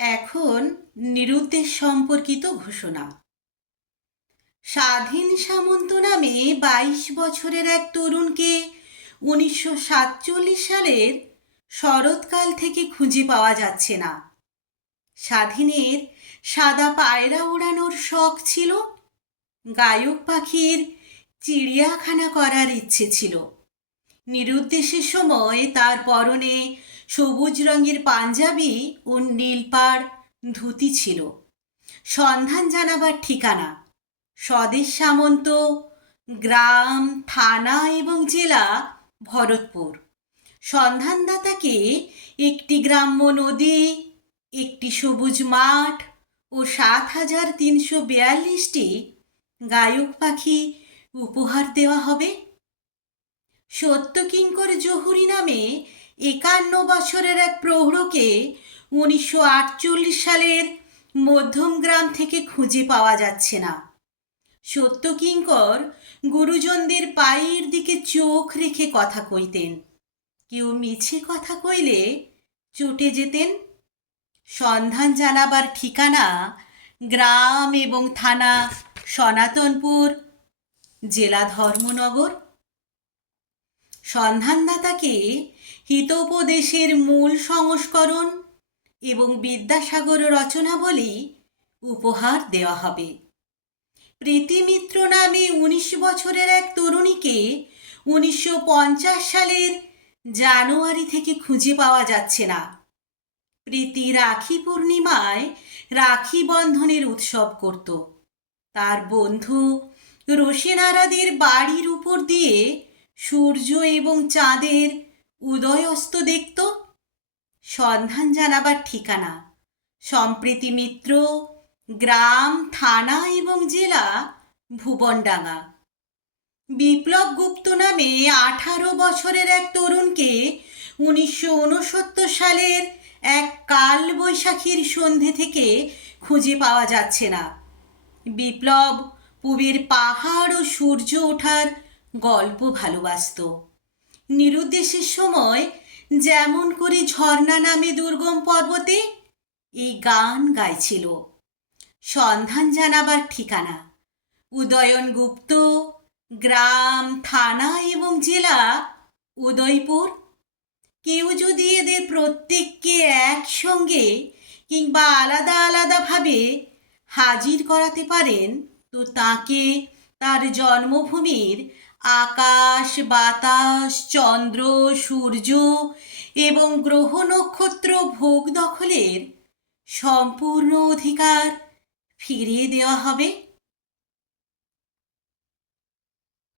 এখন নিরুদ্দেশ সম্পর্কিত ঘোষণা। স্বাধীন সামন্ত নামে 22 বছরের এক তরুণকে 1947 সালের শরৎকাল থেকে খুঁজে পাওয়া যাচ্ছে না। স্বাধীনের সাদা পায়রা ওড়ানোর শখ ছিল, গায়ক পাখির চিড়িয়াখানা করার ইচ্ছে ছিল। নিরুদ্দেশের সময় তার পরনে সবুজ রঙের পাঞ্জাবি ও নীলপাড় ধুতি ছিল। সন্ধান জানাবার ঠিকানা স্বদেশ সামন্ত, গ্রাম, থানা এবং জেলা ভরতপুর। সন্ধানদাতাকে একটি গ্রাম্য নদী, একটি সবুজ মাঠ ও 7,342টি গায়ক পাখি উপহার দেওয়া হবে। সত্যকিঙ্কর জহুরি নামে 51 বছরের এক প্রৌঢ়কে 1948 সালের মধ্যমগ্রাম থেকে খুঁজে পাওয়া যাচ্ছে না। সত্যকিঙ্কর গুরুজনদের পায়ের দিকে চোখ রেখে কথা কইতেন। কেউ মিছে কথা কইলে চটে যেতেন। সন্ধান জানাবার ঠিকানা গ্রাম এবং থানা সনাতনপুর, জেলা ধর্মনগর। সন্ধানদাতাকে হিতোপদেশের মূল সংস্করণ এবং বিদ্যাসাগর রচনাবলী উপহার দেওয়া হবে। প্রীতিমিত্র নামে 19 বছরের এক তরুণীকে 1950 সালের জানুয়ারি থেকে খুঁজে পাওয়া যাচ্ছে না। প্রীতি রাখি পূর্ণিমায় রাখি বন্ধনের উৎসব করত। তার বন্ধু রোশেনারাদের বাড়ির উপর দিয়ে সূর্য এবং চাঁদের উদয় অস্ত দেখত। সন্ধান জানাবার ঠিকানা সম্প্রীতি মিত্র, গ্রাম, থানা এবং জেলা ভুবনডাঙ্গা। বিপ্লব গুপ্ত নামে 18 বছরের এক তরুণকে 1969 সালের এক কাল বৈশাখীর সন্ধে থেকে খুঁজে পাওয়া যাচ্ছে না। বিপ্লব পূবের পাহাড় ও সূর্য ওঠার গল্প ভালোবাসত। নিরুদ্দেশের সময় যেমন করে ঝর্ণা নামে দুর্গম পর্বতে এই গান গাইছিল। সন্ধান জানাবার ঠিকানা উদয়ন গুপ্ত, গ্রাম, থানা এবং জেলা উদয়পুর। কেউ যদি এদের প্রত্যেককে একসঙ্গে কিংবা আলাদা আলাদাভাবে হাজির করাতে পারেন তো তাকে তার জন্মভূমির আকাশ, বাতাস, চন্দ্র, সূর্য এবং গ্রহ নক্ষত্র ভোগ দখলের সম্পূর্ণ অধিকার ফিরিয়ে দেওয়া হবে।